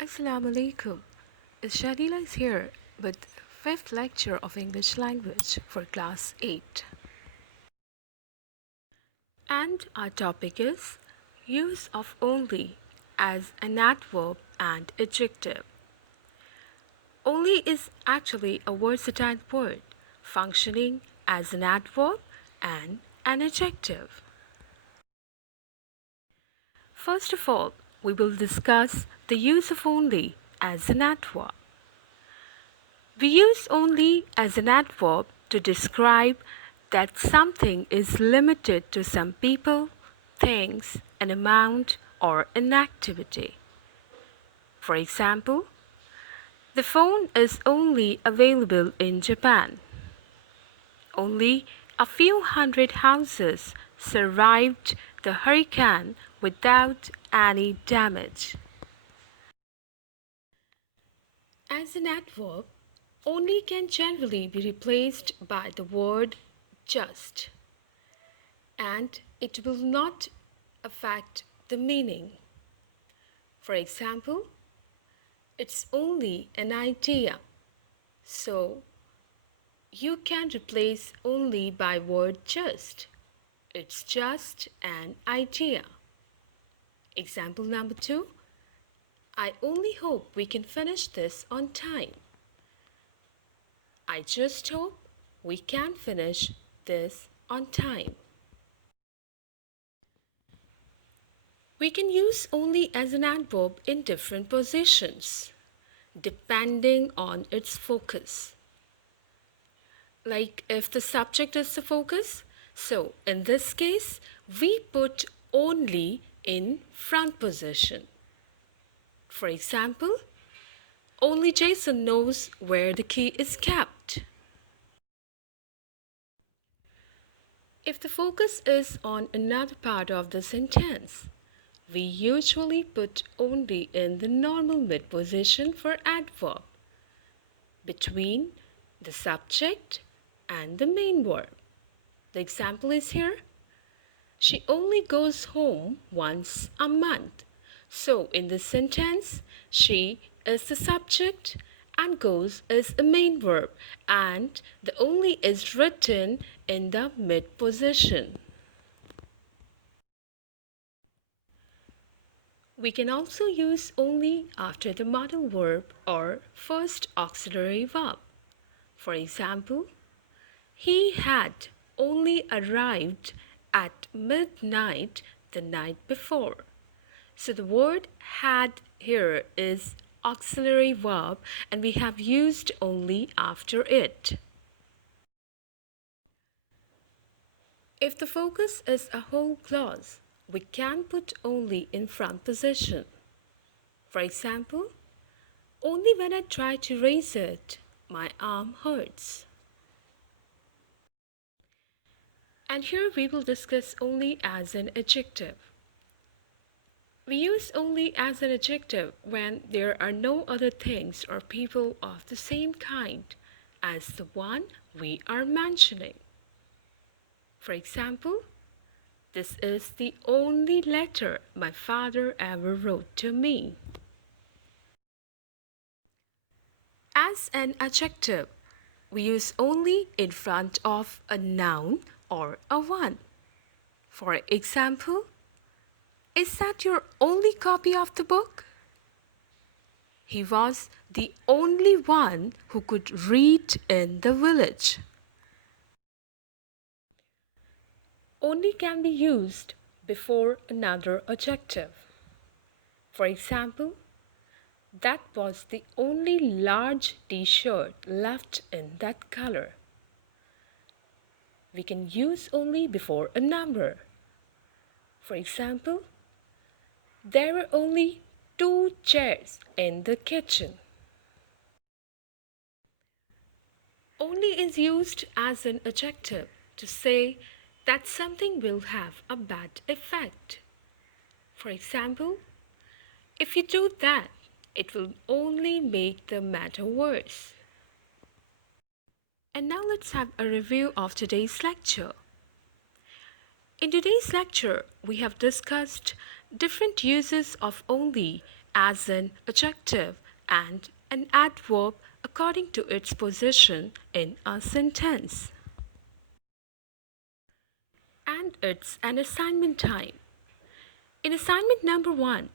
Assalamu alaikum. Shadila is here with fifth lecture of English language for class 8. And our topic is use of only as an adverb and adjective. Only is actually a versatile word functioning as an adverb and an adjective. First of all, we will discuss the use of only as an adverb. We use only as an adverb to describe that something is limited to some people, things, an amount, or an activity. For example, the phone is only available in Japan. Only a few hundred houses survived the hurricane without any damage. As an adverb, only can generally be replaced by the word just, and it will not affect the meaning. For example, it's only an idea, so you can replace only by word just. It's just an idea. Example number 2. I only hope we can finish this on time. I just hope we can finish this on time. We can use only as an adverb in different positions, depending on its focus. Like if the subject is the focus, so in this case, we put only in front position. For example, only Jason knows where the key is kept. If the focus is on another part of the sentence, we usually put only in the normal mid position for adverb, between the subject and the main verb. The example is here. She only goes home once a month. So in this sentence, she is the subject and goes is a main verb, and the only is written in the mid position. We can also use only after the modal verb or first auxiliary verb. For example, he had only arrived at midnight the night before. So the word had here is auxiliary verb and we have used only after it. If the focus is a whole clause, we can put only in front position. For example, only when I try to raise it, my arm hurts. And here we will discuss only as an adjective. We use only as an adjective when there are no other things or people of the same kind as the one we are mentioning. For example, this is the only letter my father ever wrote to me. As an adjective, we use only in front of a noun or a one. For example, is that your only copy of the book? He was the only one who could read in the village. Only can be used before another adjective. For example, that was the only large t-shirt left in that color. We can use only before a number. For example, there were only 2 chairs in the kitchen. Only is used as an adjective to say that something will have a bad effect. For example, if you do that, it will only make the matter worse. And now let's have a review of today's lecture. In today's lecture, we have discussed different uses of only as an adjective and an adverb according to its position in a sentence. And it's an assignment time. In assignment number 1,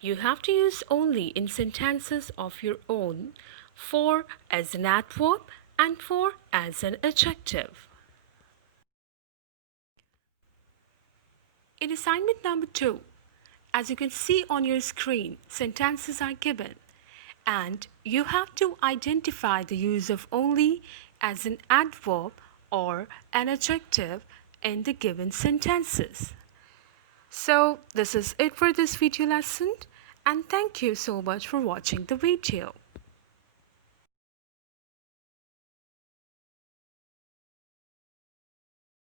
you have to use only in sentences of your own for as an adverb and for as an adjective. In assignment number 2, as you can see on your screen, sentences are given and you have to identify the use of only as an adverb or an adjective in the given sentences. So this is it for this video lesson, and thank you so much for watching the video.